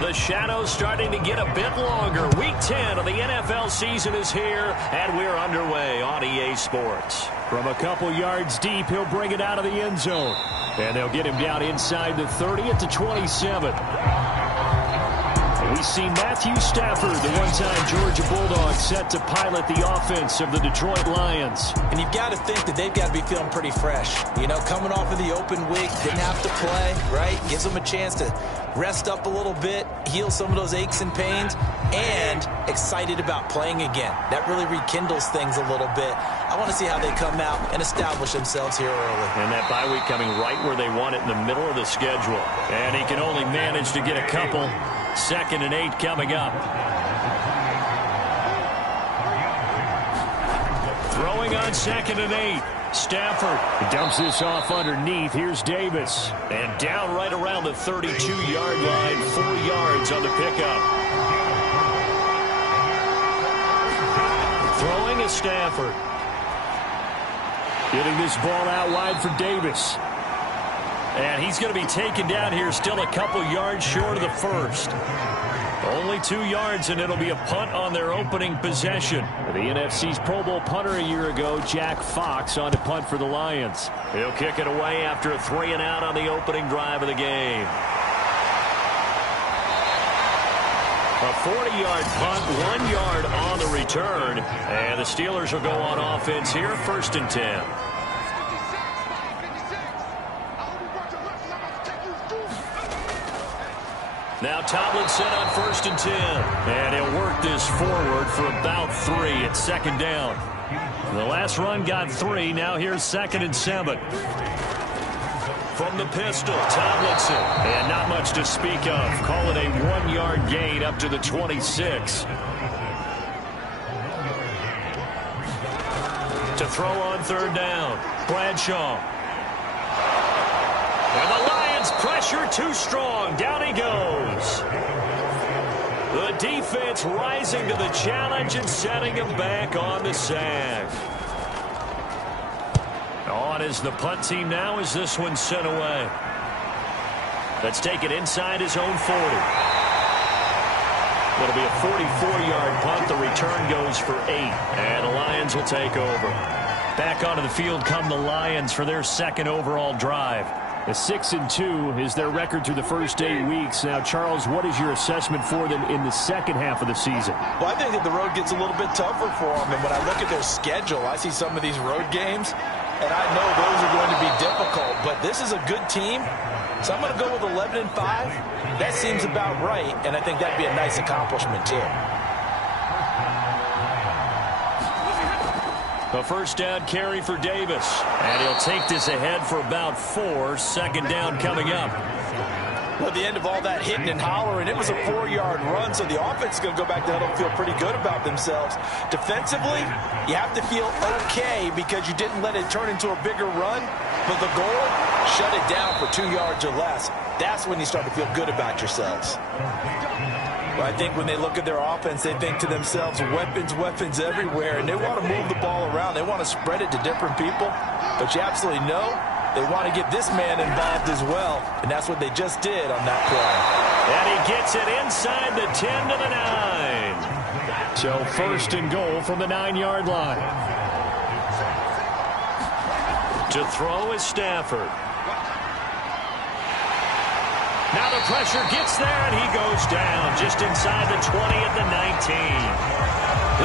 The shadow's starting to get a bit longer. Week 10 of the NFL season is here, and we're underway on EA Sports. From a couple yards deep, he'll bring it out of the end zone. And they'll get him down inside the 30 at the 27. We see Matthew Stafford, the one-time Georgia Bulldog, set to pilot the offense of the Detroit Lions. And you've got to think that they've got to be feeling pretty fresh. You know, coming off of the open week, didn't have to play, right? Gives them a chance to rest up a little bit, heal some of those aches and pains, and excited about playing again. That really rekindles things a little bit. I want to see how they come out and establish themselves here early. And that bye week coming right where they want it in the middle of the schedule. And he can only manage to get a couple. 2nd and 8 coming up. Throwing on 2nd and 8. Stafford dumps this off underneath. Here's Davis. And down right around the 32-yard line. 4 yards on the pickup. Throwing is Stafford. Getting this ball out wide for Davis. And he's going to be taken down here still a couple yards short of the first. Only 2 yards, and it'll be a punt on their opening possession. The NFC's Pro Bowl punter a year ago, Jack Fox, on to punt for the Lions. He'll kick it away after a 3-and-out on the opening drive of the game. A 40-yard punt, 1 yard on the return. And the Steelers will go on offense here, 1st and 10. Now Tomlin set on 1st and 10. And he'll work this forward for about 3 at 2nd down. The last run got 3. Now here's 2nd and 7. From the pistol, Tomlinson. And not much to speak of. Call it a 1-yard gain up to the 26. To throw on 3rd down, Bradshaw. And the Lions pressure too strong. Down he goes. The defense rising to the challenge and setting him back on the sack. On is the punt team now as this one's sent away. Let's take it inside his own 40. It'll be a 44-yard punt. The return goes for 8. And the Lions will take over. Back onto the field come the Lions for their 2nd overall drive. A 6-2 is their record through the first 8 weeks. Now, Charles, what is your assessment for them in the second half of the season? Well, I think that the road gets a little bit tougher for them. And when I look at their schedule, I see some of these road games, and I know those are going to be difficult. But this is a good team, so I'm going to go with 11-5. That seems about right, and I think that'd be a nice accomplishment, too. A 1st down carry for Davis. And he'll take this ahead for about 4. 2nd down coming up. Well, at the end of all that hitting and hollering, it was a 4-yard run, so the offense is going to go back to huddle and feel pretty good about themselves. Defensively, you have to feel okay because you didn't let it turn into a bigger run, but the goal, shut it down for 2 yards or less. That's when you start to feel good about yourselves. Well, I think when they look at their offense, they think to themselves, weapons, weapons everywhere, and they want to move the ball around. They want to spread it to different people, but you absolutely know they want to get this man involved as well, and that's what they just did on that play. And he gets it inside the 10 to the 9. So 1st and goal from the 9-yard line. To throw is Stafford. Now the pressure gets there, and he goes down just inside the 20 at the 19.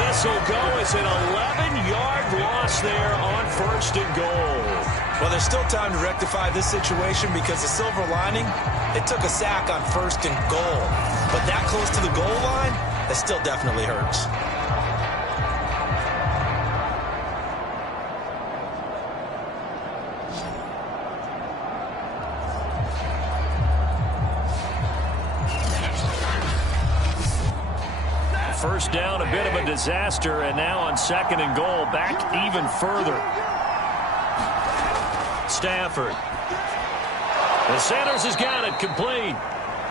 This will go as an 11-yard loss there on 1st and goal. Well, there's still time to rectify this situation because the silver lining, they took a sack on 1st and goal. But that close to the goal line, that still definitely hurts. First down, a bit of a disaster, and now on 2nd and goal, back even further. Stafford. And Sanders has got it complete.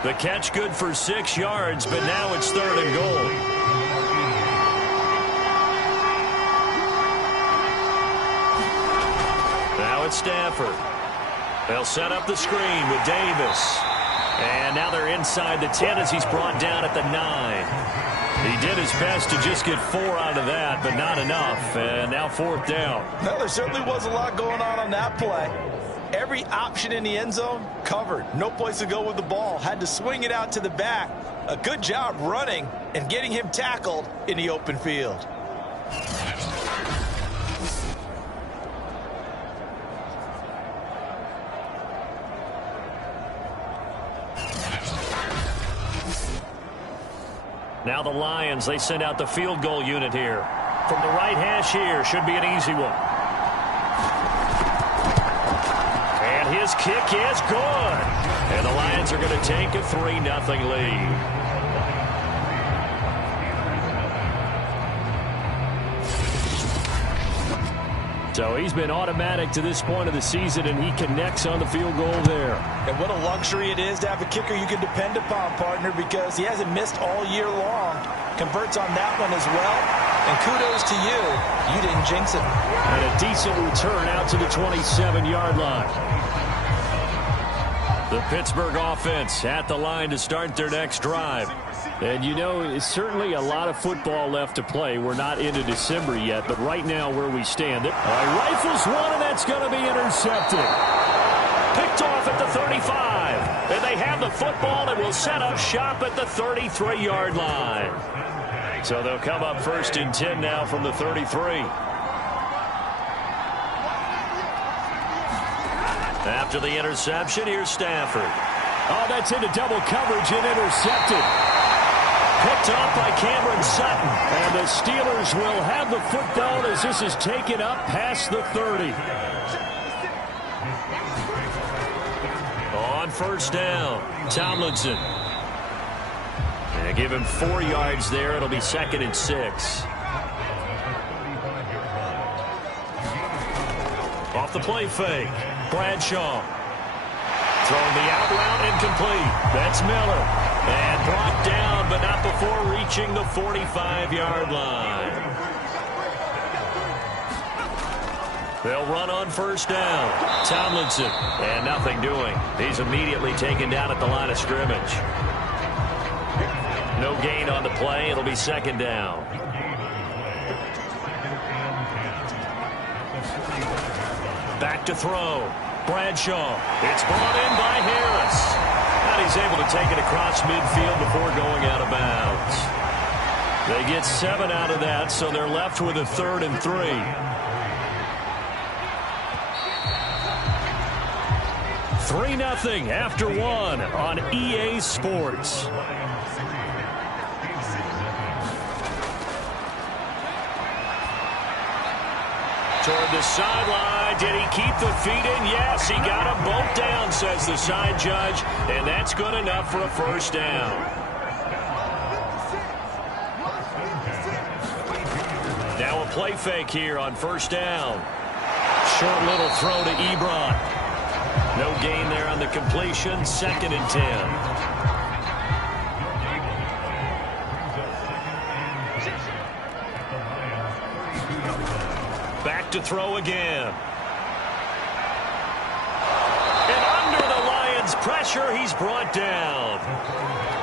The catch good for 6 yards, but now it's 3rd and goal. Now it's Stafford. They'll set up the screen with Davis. And now they're inside the 10 as he's brought down at the 9. He did his best to just get 4 out of that, but not enough. And now 4th down. Well, there certainly was a lot going on that play. Every option in the end zone covered. No place to go with the ball. Had to swing it out to the back. A good job running and getting him tackled in the open field. Now the Lions, they send out the field goal unit here. From the right hash here, should be an easy one. And his kick is good. And the Lions are going to take a 3-0 lead. So he's been automatic to this point of the season, and he connects on the field goal there. And what a luxury it is to have a kicker you can depend upon, partner, because he hasn't missed all year long. Converts on that one as well. And kudos to you. You didn't jinx it. And a decent return out to the 27-yard line. The Pittsburgh offense at the line to start their next drive. And, you know, it's certainly a lot of football left to play. We're not into December yet, but right now where we stand, rifles one, and that's going to be intercepted. Picked off at the 35. And they have the football and will set up shop at the 33-yard line. So they'll come up 1st and 10 now from the 33. After the interception, here's Stafford. Oh, that's into double coverage and intercepted. Picked off by Cameron Sutton. And the Steelers will have the football as this is taken up past the 30. On 1st down, Tomlinson. And they give him 4 yards there. It'll be 2nd and 6. Off the play fake, Bradshaw. Throwing the out route incomplete. That's Miller. And brought down, but not before reaching the 45-yard line. They'll run on 1st down. Tomlinson. And nothing doing. He's immediately taken down at the line of scrimmage. No gain on the play. It'll be 2nd down. Back to throw. Bradshaw. It's brought in by Harris. And he's able to take it across midfield before going out of bounds. They get 7 out of that, so they're left with a 3rd and 3. $3-0 after 1 on EA Sports. Toward the sideline. Did he keep the feet in? Yes, he got them both down, says the side judge. And that's good enough for a 1st down. Now a play fake here on 1st down. Short little throw to Ebron. No gain there on the completion. 2nd and 10. Back to throw again. And under the Lions' pressure, he's brought down.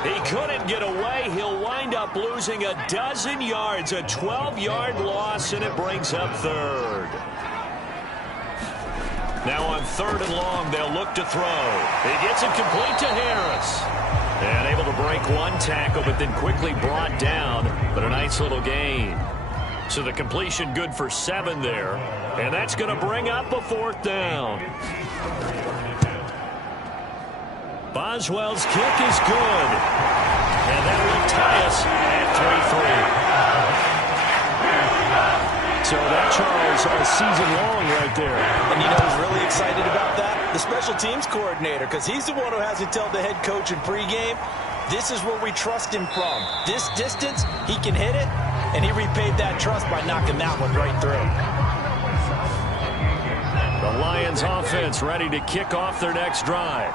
He couldn't get away. He'll wind up losing a dozen yards, a 12-yard loss, and it brings up 3rd. Now on 3rd and long, they'll look to throw. He gets it complete to Harris. And able to break 1 tackle, but then quickly brought down. But a nice little gain. So the completion good for 7 there. And that's going to bring up a 4th down. Boswell's kick is good. And that will tie us at 3-3. So that, Charles, a season long right there. And you know who's really excited about that? The special teams coordinator, because he's the one who has to tell the head coach in pregame, this is where we trust him from. This distance, he can hit it. And he repaid that trust by knocking that one right through. The Lions offense ready to kick off their next drive.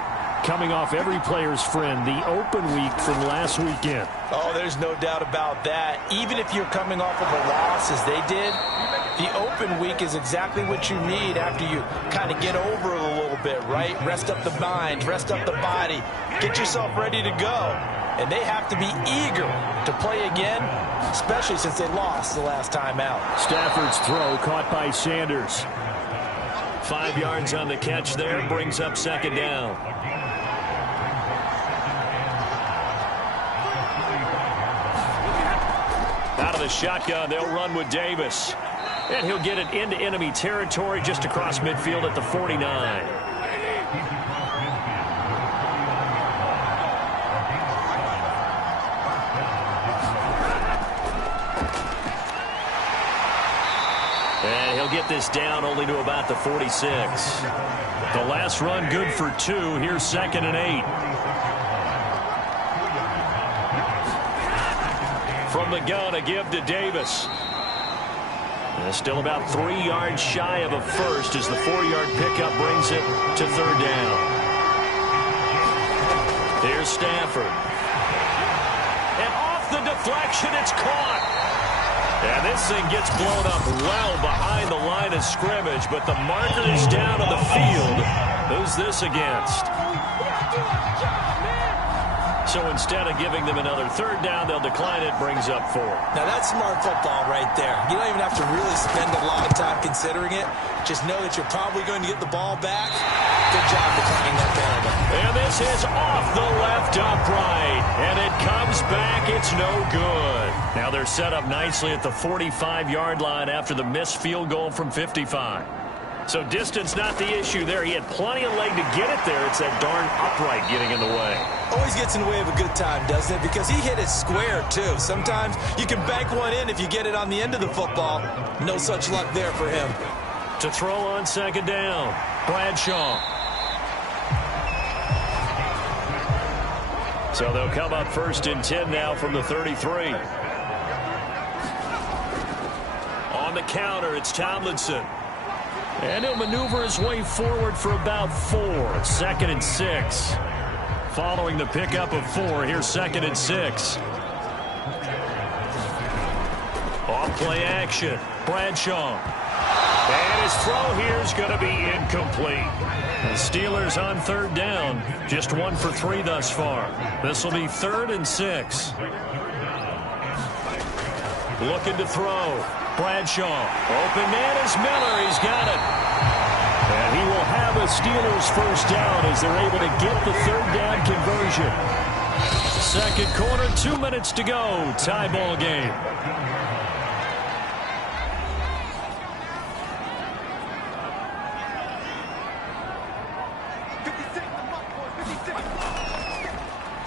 coming off every player's friend, the open week from last weekend. Oh, there's no doubt about that. Even if you're coming off of a loss as they did, the open week is exactly what you need after you kind of get over it a little bit, right? Rest up the mind, rest up the body, get yourself ready to go. And they have to be eager to play again, especially since they lost the last time out. Stafford's throw caught by Sanders. 5 yards on the catch there, brings up second down. Out of the shotgun, they'll run with Davis. And he'll get it into enemy territory just across midfield at the 49. And he'll get this down only to about the 46. The last run good for 2. Here's 2nd and 8. From the gun, a give to Davis. And still about 3 yards shy of a first as the 4-yard pickup brings it to 3rd down. Here's Stafford. And off the deflection, it's caught. And this thing gets blown up well behind the line of scrimmage, but the marker is down on the field. Who's this against? So instead of giving them another 3rd down, they'll decline it, brings up 4. Now that's smart football right there. You don't even have to really spend a lot of time considering it. Just know that you're probably going to get the ball back. Good job declining that penalty. And this is off the left upright. And it comes back. It's no good. Now they're set up nicely at the 45-yard line after the missed field goal from 55. So distance not the issue there. He had plenty of leg to get it there. It's that darn upright getting in the way. Always gets in the way of a good time, doesn't it? Because he hit it square, too. Sometimes you can bank one in if you get it on the end of the football. No such luck there for him. To throw on 2nd down, Bradshaw. So they'll come up 1st and 10 now from the 33. On the counter, it's Tomlinson. And he'll maneuver his way forward for about 4. 2nd and 6. Following the pickup of 4, here's 2nd and 6. Off play action, Bradshaw. And his throw here is going to be incomplete. The Steelers on 3rd down. Just 1 for 3 thus far. This will be 3rd and 6. Looking to throw. Bradshaw. Open man is Miller. He's got it. And he will have a Steelers 1st down as they're able to get the 3rd down conversion. 2nd quarter, 2 minutes to go. Tie ball game.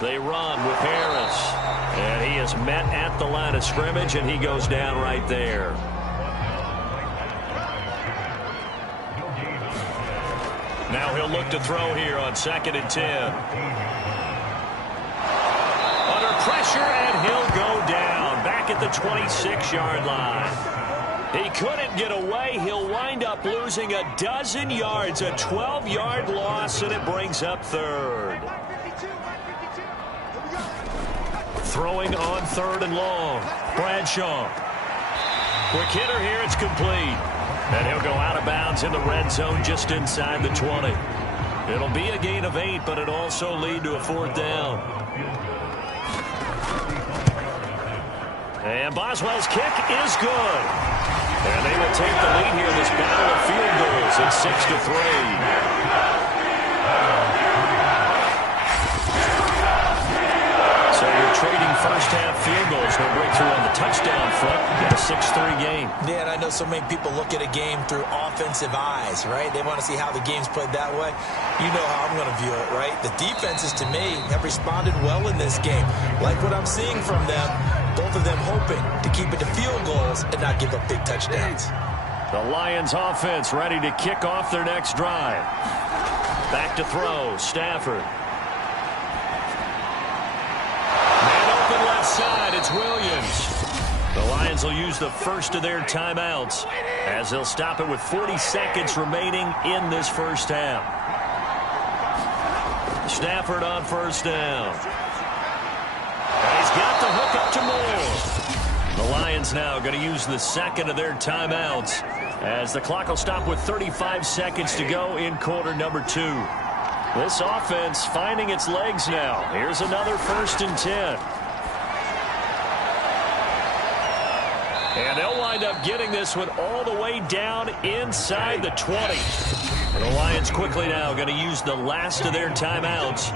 They run with Harris. And he is met at the line of scrimmage, and he goes down right there. Now he'll look to throw here on 2nd and 10. Under pressure, and he'll go down. Back at the 26-yard line. He couldn't get away. He'll wind up losing a dozen yards, a 12-yard loss, and it brings up 3rd. Throwing on 3rd and long. Bradshaw. Quick hitter here. It's complete. And he'll go out of bounds in the red zone just inside the 20. It'll be a gain of 8, but it'll also lead to a 4th down. And Boswell's kick is good. And they will take the lead here in this battle of field goals. It's 6-3. So you're trading first-half field goals. No breakthrough on the touchdown front. Got a 6-3 game. Yeah, and I know so many people look at a game through offensive eyes, right? They want to see how the game's played that way. You know how I'm going to view it, right? The defenses, to me, have responded well in this game. Like what I'm seeing from them, both of them hoping to keep it to field goals and not give up big touchdowns. The Lions offense ready to kick off their next drive. Back to throw, Stafford. Left side, it's Williams. The Lions will use the first of their timeouts as they'll stop it with 40 seconds remaining in this first half. Stafford on first down. And he's got the hook up to Moore. The Lions now going to use the second of their timeouts as the clock will stop with 35 seconds to go in quarter number 2. This offense finding its legs now. Here's another 1st and 10. And they'll wind up getting this one all the way down inside the 20. And the Lions quickly now going to use the last of their timeouts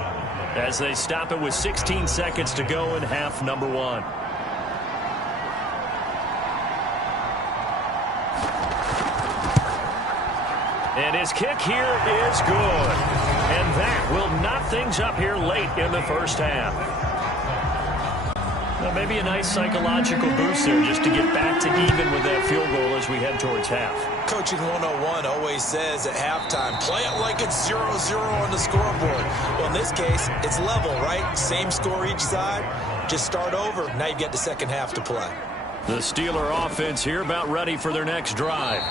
as they stop it with 16 seconds to go in half number 1. And his kick here is good. And that will knot things up here late in the first half. Well, maybe a nice psychological boost there just to get back to even with that field goal as we head towards half. Coaching 101 always says at halftime, play it like it's 0-0 on the scoreboard. Well, in this case, it's level, right? Same score each side. Just start over. Now you get the second half to play. The Steeler offense here about ready for their next drive.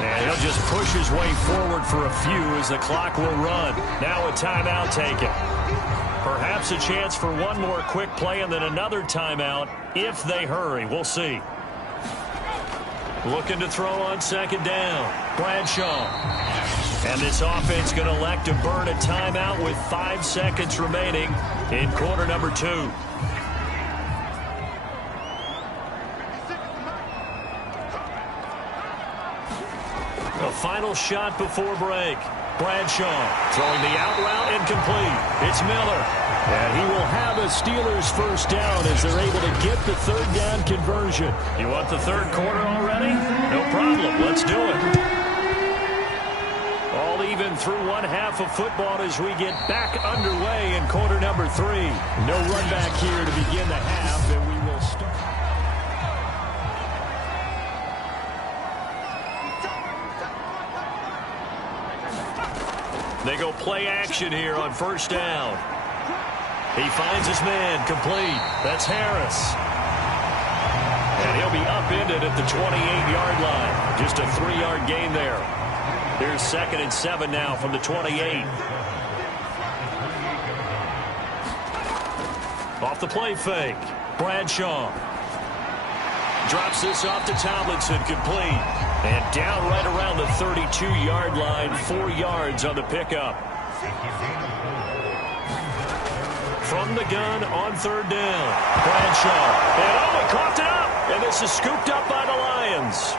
And he'll just push his way forward for a few as the clock will run. Now a timeout taken. Perhaps a chance for one more quick play and then another timeout if they hurry. We'll see. Looking to throw on second down. Bradshaw. And this offense going to elect to burn a timeout with 5 seconds remaining in quarter number 2. A final shot before break. Bradshaw throwing the out route incomplete. It's Miller. And he will have a Steelers first down as they're able to get the third down conversion. You want the third quarter already? No problem. Let's do it. All even through one half of football as we get back underway in quarter number 3. No run back here to begin the half, and we will start. They go play action here on first down. He finds his man complete. That's Harris. And he'll be upended at the 28-yard line. Just a 3-yard gain there. Here's 2nd and 7 now from the 28. Off the play fake. Bradshaw drops this off to Tomlinson, complete. And down right around the 32-yard line, 4 yards on the pickup. From the gun on third down. Bradshaw. And they coughed it up. And this is scooped up by the Lions.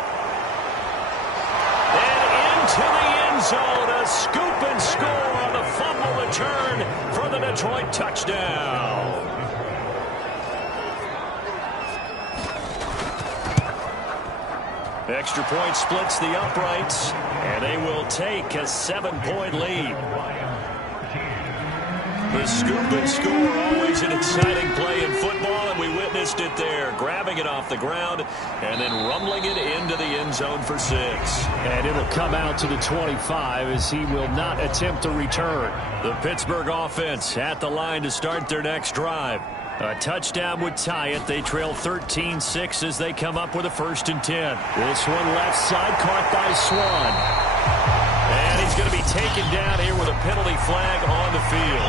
And into the end zone, a scoop and score on the fumble return for the Detroit touchdown. Extra point splits the uprights, and they will take a 7-point lead. The scoop and score, always an exciting play in football, and we witnessed it there, grabbing it off the ground and then rumbling it into the end zone for 6. And it'll come out to the 25 as he will not attempt a return. The Pittsburgh offense at the line to start their next drive. A touchdown would tie it. They trail 13-6 as they come up with a 1st and 10. This one left side caught by Swan. And he's going to be taken down here with a penalty flag on the field.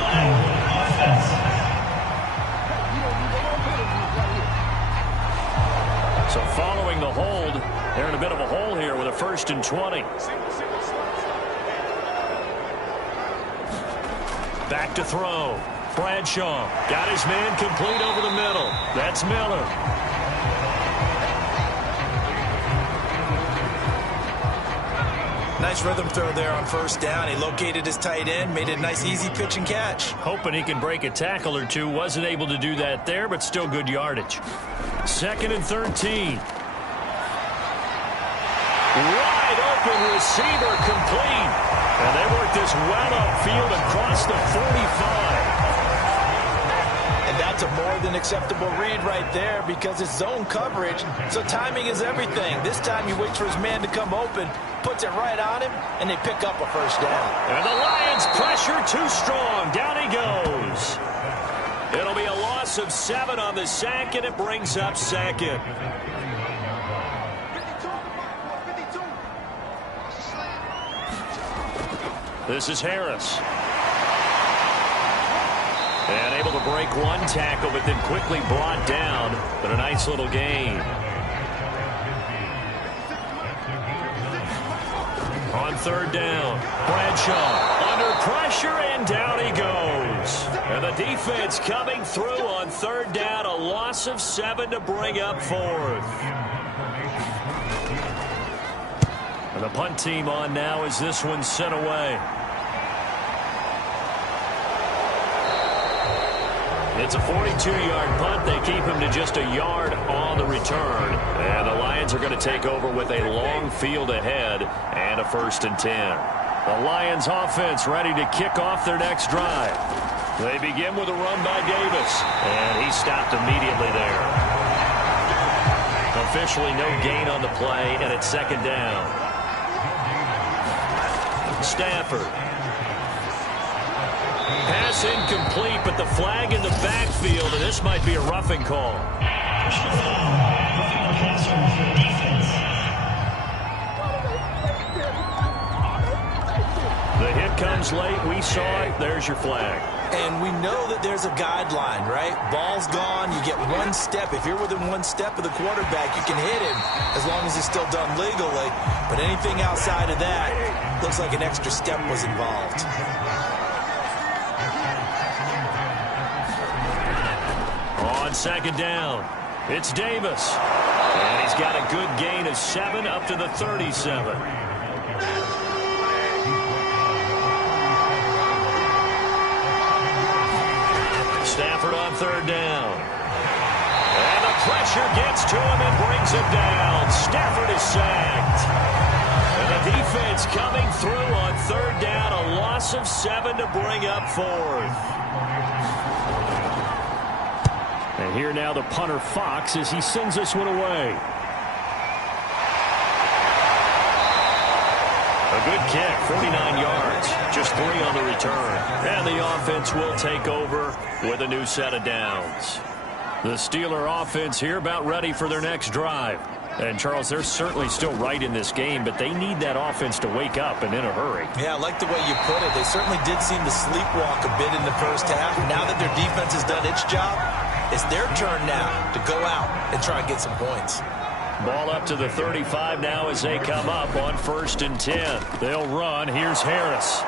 So following the hold, they're in a bit of a hole here with a 1st and 20. Back to throw. Bradshaw got his man complete over the middle. That's Miller. Nice rhythm throw there on first down. He located his tight end, made it a nice easy pitch and catch. Hoping he can break a tackle or two. Wasn't able to do that there, but still good yardage. 2nd and 13. Wide open receiver complete. And they work this well upfield across the 45. And that's a more than acceptable read right there because it's zone coverage, so timing is everything. This time he waits for his man to come open, puts it right on him, and they pick up a first down. And the Lions pressure too strong. Down he goes. It'll be a loss of 7 on the sack, and it brings up 2nd. This is Harris. And able to break one tackle, but then quickly brought down. But a nice little gain. On third down, Bradshaw under pressure, and down he goes. And the defense coming through on third down, a loss of 7 to bring up fourth. And the punt team on now as this one's sent away. It's a 42-yard punt. They keep him to just a yard on the return. And the Lions are going to take over with a long field ahead and a 1st and 10. The Lions offense ready to kick off their next drive. They begin with a run by Davis. And he stopped immediately there. Officially no gain on the play, and it's 2nd down. Stafford. Pass incomplete, but the flag in the backfield, and this might be a roughing call. The hit comes late. We saw it. There's your flag. And we know that there's a guideline, right? Ball's gone. You get one step. If you're within one step of the quarterback, you can hit him as long as it's still done legally. But anything outside of that, looks like an extra step was involved. On 2nd down, it's Davis. And he's got a good gain of 7 up to the 37. Stafford on 3rd down. And the pressure gets to him and brings him down. Stafford is sacked. And the defense coming through on 3rd down. A loss of 7 to bring up 4th. And here now the punter Fox as he sends this one away. A good kick, 49 yards, just 3 on the return. And the offense will take over with a new set of downs. The Steeler offense here about ready for their next drive. And, Charles, they're certainly still right in this game, but they need that offense to wake up and in a hurry. Yeah, I like the way you put it. They certainly did seem to sleepwalk a bit in the first half. Now that their defense has done its job, it's their turn now to go out and try and get some points. Ball up to the 35 now as they come up on 1st and 10. They'll run. Here's Harris.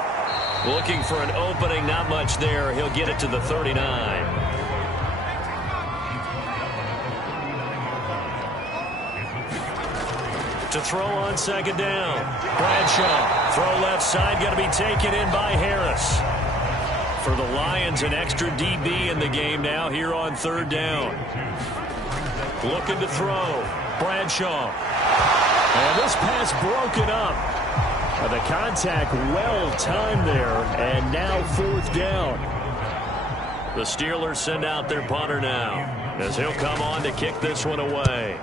Looking for an opening, not much there. He'll get it to the 39. To throw on 2nd down. Bradshaw. Throw left side, going to be taken in by Harris. For the Lions, an extra DB in the game now here on 3rd down. Looking to throw. Bradshaw. And this pass broken up. The contact well timed there, and now 4th down. The Steelers send out their punter now as he'll come on to kick this one away.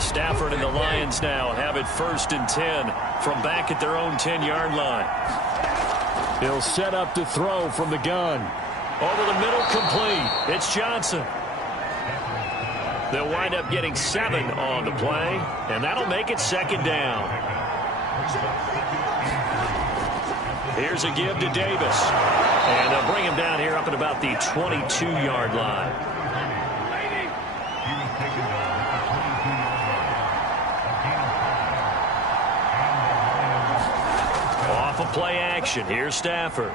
Stafford and the Lions now have it 1st and 10 from back at their own 10-yard line. He'll set up to throw from the gun. Over the middle, complete. It's Johnson. They'll wind up getting 7 on the play, and that'll make it 2nd down. Here's a give to Davis. And they'll bring him down here up at about the 22-yard line. Off of play action. Here's Stafford.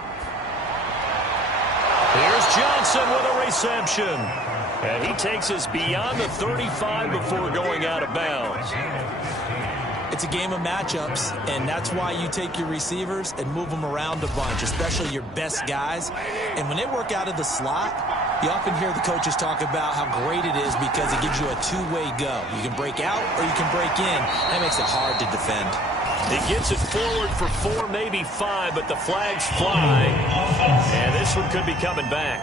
Here's Johnson with a reception. And he takes us beyond the 35 before going out of bounds. It's a game of matchups, and that's why you take your receivers and move them around a bunch, especially your best guys. And when they work out of the slot, you often hear the coaches talk about how great it is because it gives you a two-way go. You can break out or you can break in. That makes it hard to defend. He gets it forward for 4, maybe 5, but the flags fly. And this one could be coming back.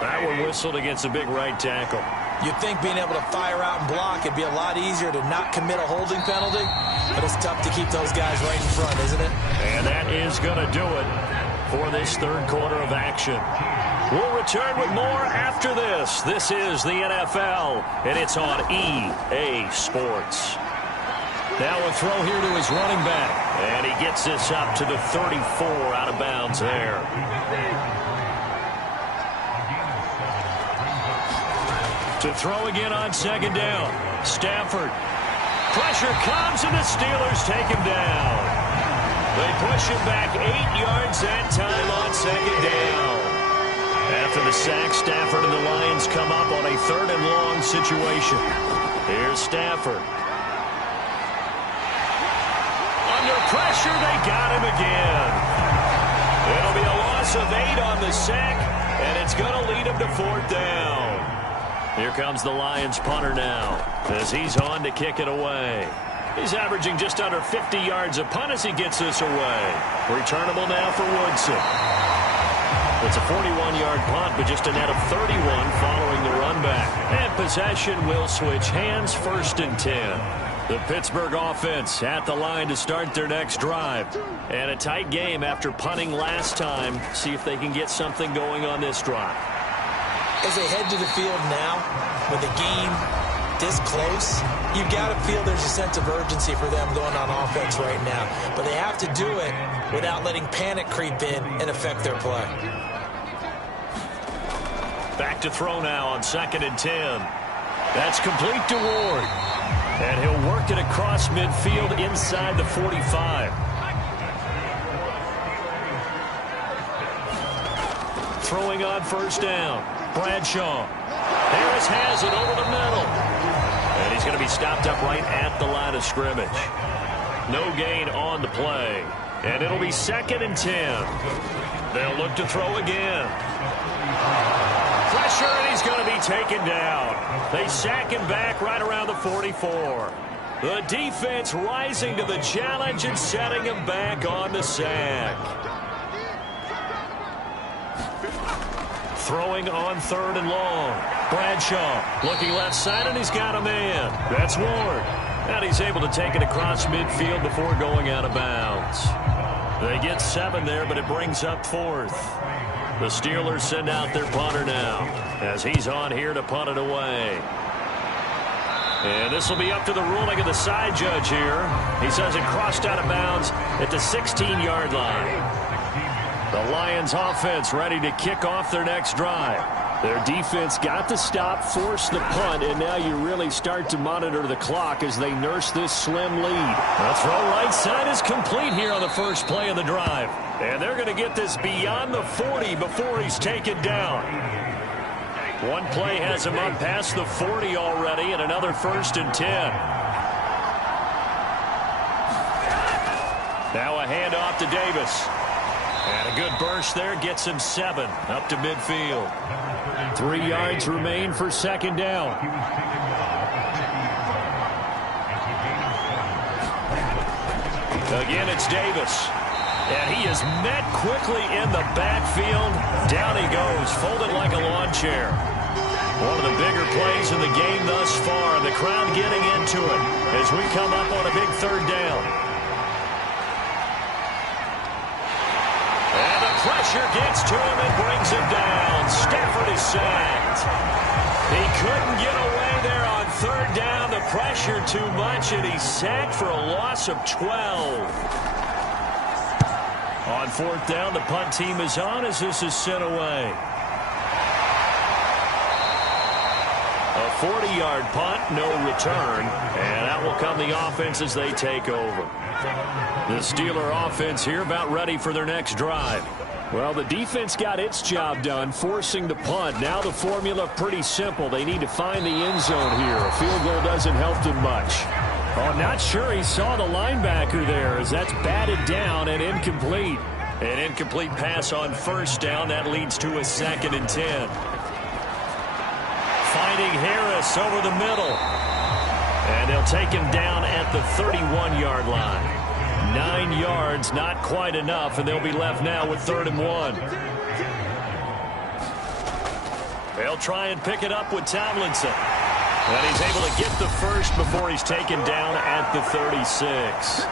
That one whistled against a big right tackle. You'd think being able to fire out and block, it'd be a lot easier to not commit a holding penalty. But it's tough to keep those guys right in front, isn't it? And that is going to do it for this third quarter of action. We'll return with more after this. This is the NFL, and it's on EA Sports. Now a throw here to his running back, and he gets this up to the 34 out of bounds there. To throw again on second down. Stafford. Pressure comes, and the Steelers take him down. They push him back 8 yards that time on second down. After the sack, Stafford and the Lions come up on a third and long situation. Here's Stafford. Under pressure, they got him again. It'll be a loss of 8 on the sack, and it's going to lead him to fourth down. Here comes the Lions punter now, as he's on to kick it away. He's averaging just under 50 yards a punt as he gets this away. Returnable now for Woodson. It's a 41-yard punt, but just a net of 31 following the run back. And possession will switch hands, 1st and 10. The Pittsburgh offense at the line to start their next drive. And a tight game after punting last time. See if they can get something going on this drive. As they head to the field now, with the game this close, you've got to feel there's a sense of urgency for them going on offense right now. But they have to do it without letting panic creep in and affect their play. Back to throw now on 2nd and 10. That's complete to Ward. And he'll work it across midfield inside the 45. Throwing on 1st down. Bradshaw. Harris has it over the middle. And he's going to be stopped up right at the line of scrimmage. No gain on the play. And it'll be 2nd and 10. They'll look to throw again. Pressure, and he's going to be taken down. They sack him back right around the 44. The defense rising to the challenge and setting him back on the sack. Throwing on 3rd and long. Bradshaw looking left side, and he's got a man. That's Ward. And he's able to take it across midfield before going out of bounds. They get 7 there, but it brings up 4th. The Steelers send out their punter now, as he's on here to punt it away. And this will be up to the ruling of the side judge here. He says it crossed out of bounds at the 16-yard line. The Lions offense ready to kick off their next drive. Their defense got the stop, forced the punt, and now you really start to monitor the clock as they nurse this slim lead. The throw right side is complete here on the first play of the drive. And they're going to get this beyond the 40 before he's taken down. One play has him up past the 40 already, and another 1st and 10. Now a handoff to Davis. And a good burst there gets him 7 up to midfield. 3 yards remain for 2nd down. Again, it's Davis. And he is met quickly in the backfield. Down he goes, folded like a lawn chair. One of the bigger plays in the game thus far. The crowd getting into it as we come up on a big 3rd down. And the pressure gets to him and brings him down. Stafford is sacked. He couldn't get away there on 3rd down. The pressure too much, and he's sacked for a loss of 12. On 4th down, the punt team is on as this is sent away. A 40-yard punt, no return, and out will come the offense as they take over. The Steeler offense here about ready for their next drive. Well, the defense got its job done, forcing the punt. Now the formula pretty simple. They need to find the end zone here. A field goal doesn't help them much. Oh, not sure he saw the linebacker there as that's batted down and incomplete. An incomplete pass on 1st down. That leads to a 2nd and 10. Finding Harris over the middle. And they'll take him down at the 31-yard line. 9 yards, not quite enough, and they'll be left now with 3rd and 1. They'll try and pick it up with Tomlinson. And he's able to get the first before he's taken down at the 36.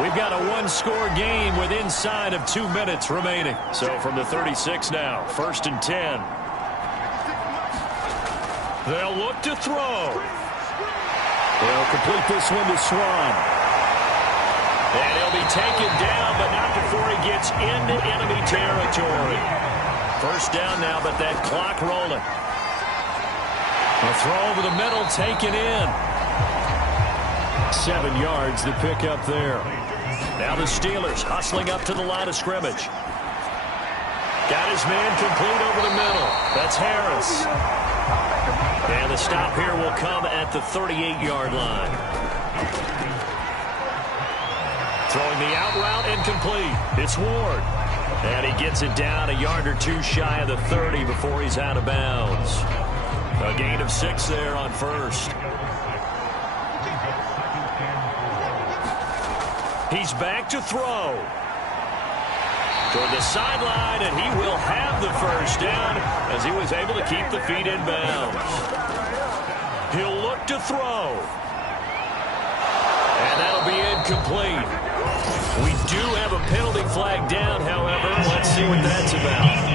We've got a one-score game with inside of 2 minutes remaining. So from the 36 now, 1st and 10. They'll look to throw. They'll complete this one to Swan. And he'll be taken down, but not before he gets into enemy territory. First down now, but that clock rolling. A throw over the middle, taken in. 7 yards, the pickup there. Now the Steelers hustling up to the line of scrimmage. Got his man complete over the middle. That's Harris. And the stop here will come at the 38-yard line. Throwing the out route incomplete. It's Ward. And he gets it down a yard or two shy of the 30 before he's out of bounds. A gain of 6 there on first. He's back to throw. Toward the sideline, and he will have the first down as he was able to keep the feet in bounds. He'll look to throw. And that'll be incomplete. We do have a penalty flag down, however. Let's see what that's about.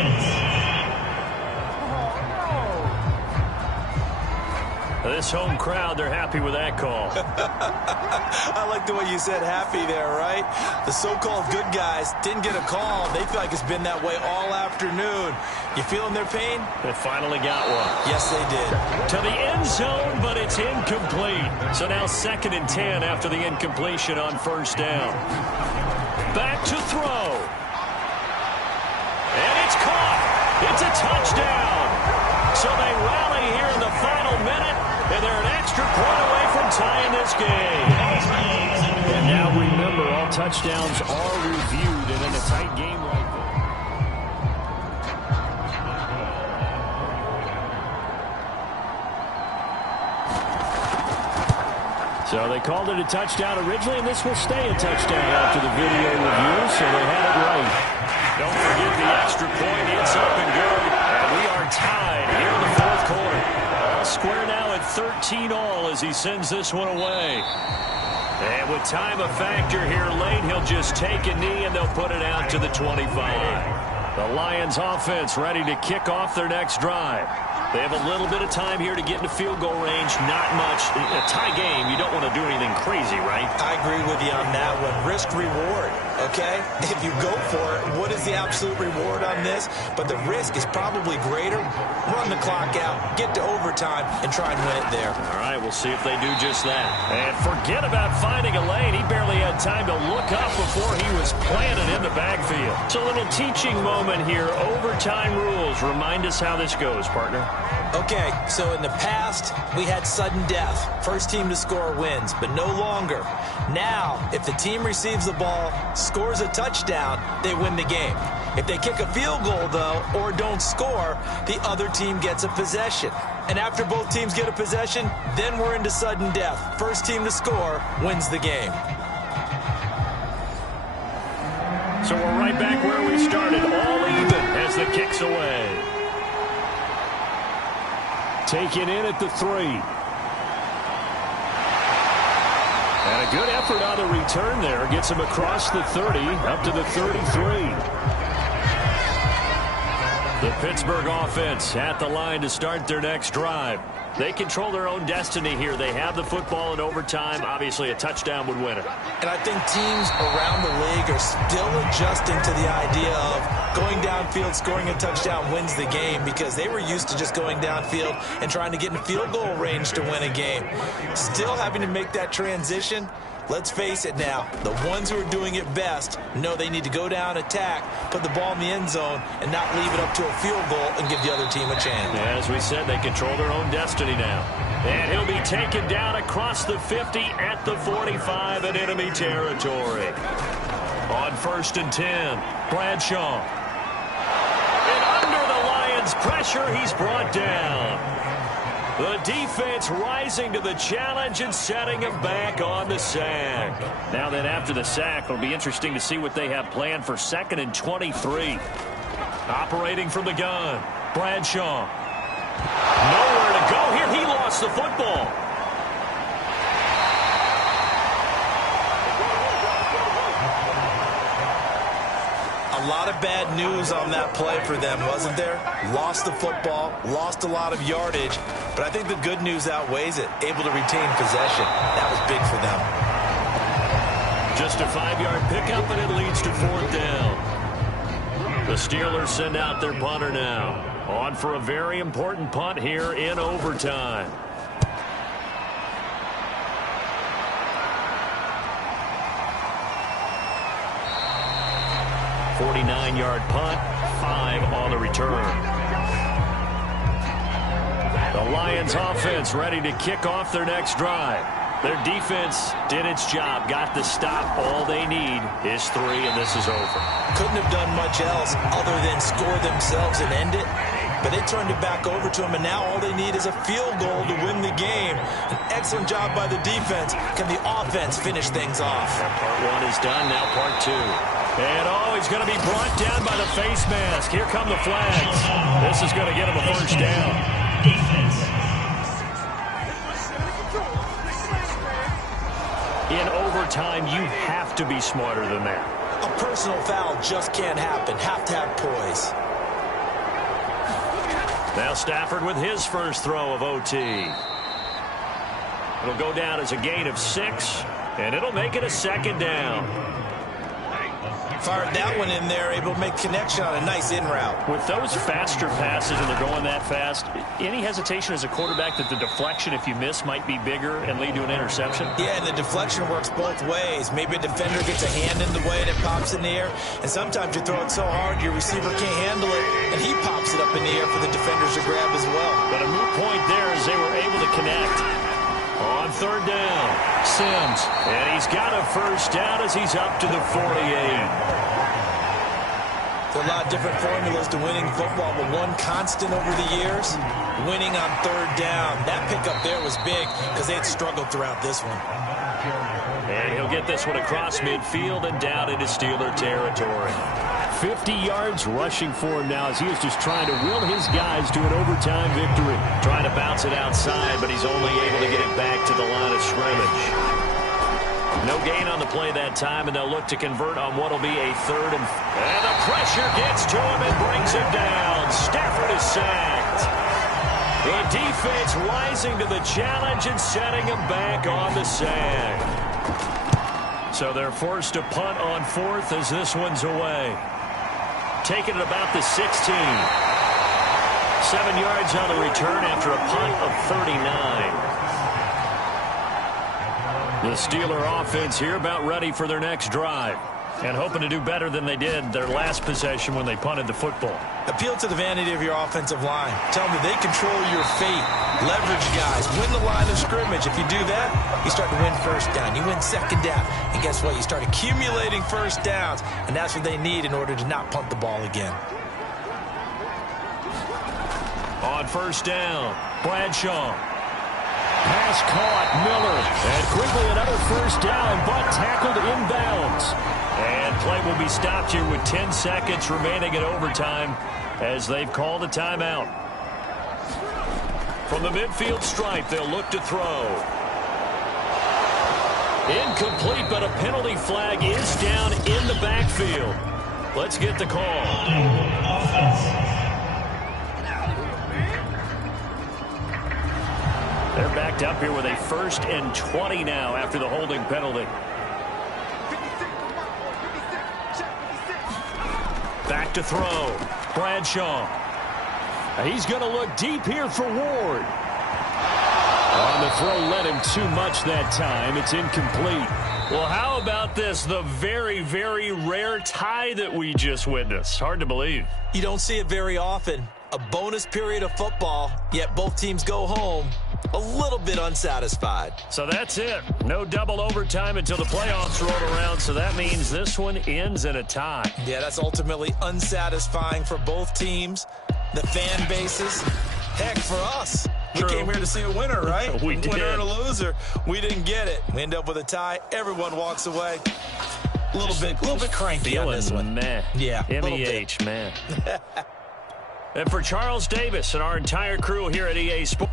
This home crowd, they're happy with that call. I like the way you said happy there, right? The so-called good guys didn't get a call. They feel like it's been that way all afternoon. You feeling their pain? They finally got one. Yes, they did. To the end zone, but it's incomplete. So now 2nd and 10 after the incompletion on first down. Back to throw. And it's caught. It's a touchdown. So they rally here in the final minute. And they're an extra point away from tying this game. And now remember, all touchdowns are reviewed, and in a tight game like this. So they called it a touchdown originally, and this will stay a touchdown after the video review, so they had it right. Don't forget the extra point. It's up and good. And we are tied here in the 4th quarter. Square now at 13 all as he sends this one away. And with time a factor here late, he'll just take a knee and they'll put it out to the 25. The Lions offense ready to kick off their next drive. They have a little bit of time here to get into field goal range. Not much. In a tie game, you don't want to do anything crazy, right? I agree with you on that one. Risk reward, okay? If you go for it, what is the absolute reward on this? But the risk is probably greater. Run the clock out, get to overtime, and try and win it there. All right, we'll see if they do just that. And forget about finding a lane. He barely had time to look up before he was planted in the backfield. It's a little teaching moment here. Overtime rules. Remind us how this goes, partner. Okay, so in the past, we had sudden death. First team to score wins, but no longer. Now, if the team receives the ball, scores a touchdown, they win the game. If they kick a field goal, though, or don't score, the other team gets a possession. And after both teams get a possession, then we're into sudden death. First team to score wins the game. So we're right back where we started, all even as the kick's away. Taken in at the 3. And a good effort on the return there. Gets him across the 30, up to the 33. The Pittsburgh offense at the line to start their next drive. They control their own destiny here. They have the football in overtime. Obviously, a touchdown would win it. And I think teams around the league are still adjusting to the idea of going downfield, scoring a touchdown wins the game, because they were used to just going downfield and trying to get in field goal range to win a game. Still having to make that transition. Let's face it now, the ones who are doing it best know they need to go down, attack, put the ball in the end zone, and not leave it up to a field goal and give the other team a chance. As we said, they control their own destiny now. And he'll be taken down across the 50 at the 45 in enemy territory. On 1st and 10, Bradshaw. And under the Lions' pressure, he's brought down. The defense rising to the challenge and setting him back on the sack. Now then, after the sack, it'll be interesting to see what they have planned for 2nd and 23. Operating from the gun, Bradshaw. Nowhere to go here. He lost lost the football. A lot of bad news on that play for them, wasn't there? Lost the football, lost a lot of yardage, but I think the good news outweighs it. Able to retain possession. That was big for them. Just a 5-yard pickup, and it leads to 4th down. The Steelers send out their punter now. On for a very important punt here in overtime. 49-yard punt, 5 on the return. The Lions offense ready to kick off their next drive. Their defense did its job, got the stop. All they need is 3, and this is over. Couldn't have done much else other than score themselves and end it. But they turned it back over to them, and now all they need is a field goal to win the game. An excellent job by the defense. Can the offense finish things off? Part 1 is done, now part 2. And he's going to be brought down by the face mask. Here come the flags. This is going to get him a first down. In overtime, you have to be smarter than that. A personal foul just can't happen. Have to have poise. Now Stafford with his first throw of OT. It'll go down as a gain of 6, and it'll make it a 2nd down. Fired that one in there, able to make connection on a nice in route. With those faster passes and they're going that fast, any hesitation as a quarterback that the deflection, if you miss, might be bigger and lead to an interception? Yeah, and the deflection works both ways. Maybe a defender gets a hand in the way and it pops in the air, and sometimes you throw it so hard your receiver can't handle it, and he pops it up in the air for the defenders to grab as well. But a moot point there as they were able to connect. On 3rd down, Sims. And he's got a first down as he's up to the 48. There are a lot of different formulas to winning football, but one constant over the years, winning on 3rd down. That pickup there was big because they had struggled throughout this one. And he'll get this one across midfield and down into Steeler territory. 50 yards rushing for him now as he is just trying to will his guys to an overtime victory. Trying to bounce it outside, but he's only able to get it back to the line of scrimmage. No gain on the play that time, and they'll look to convert on what will be a 3rd and the pressure gets to him and brings him down. Stafford is sacked. The defense rising to the challenge and setting him back on the sack. So they're forced to punt on 4th as this one's away. Taking it about the 16. 7 yards on the return after a punt of 39. The Steeler offense here about ready for their next drive and hoping to do better than they did their last possession when they punted the football. Appeal to the vanity of your offensive line. Tell them they control your fate. Leverage guys. Win the line of scrimmage. If you do that, you start to win 1st down. You win 2nd down. And guess what? You start accumulating 1st downs. And that's what they need in order to not punt the ball again. On 1st down, Bradshaw. Pass caught, Miller. And quickly another 1st down, but tackled inbounds. And play will be stopped here with 10 seconds remaining in overtime as they've called a timeout. From the midfield stripe, they'll look to throw. Incomplete, but a penalty flag is down in the backfield. Let's get the call. They're backed up here with a 1st and 20 now after the holding penalty. Back to throw. Bradshaw. He's going to look deep here for Ward. On the throw, led him too much that time. It's incomplete. Well, how about this? The very, very rare tie that we just witnessed. Hard to believe. You don't see it very often. A bonus period of football, yet both teams go home a little bit unsatisfied. So that's it. No double overtime until the playoffs roll around, so that means this one ends in a tie. Yeah, that's ultimately unsatisfying for both teams, the fan bases. Heck, for us. True. We came here to see a winner, right? We did. Winner and a loser. We didn't get it. We end up with a tie. Everyone walks away. A little bit cranky on this one. Meh. Yeah, M-E-H, man. And for Charles Davis and our entire crew here at EA Sports.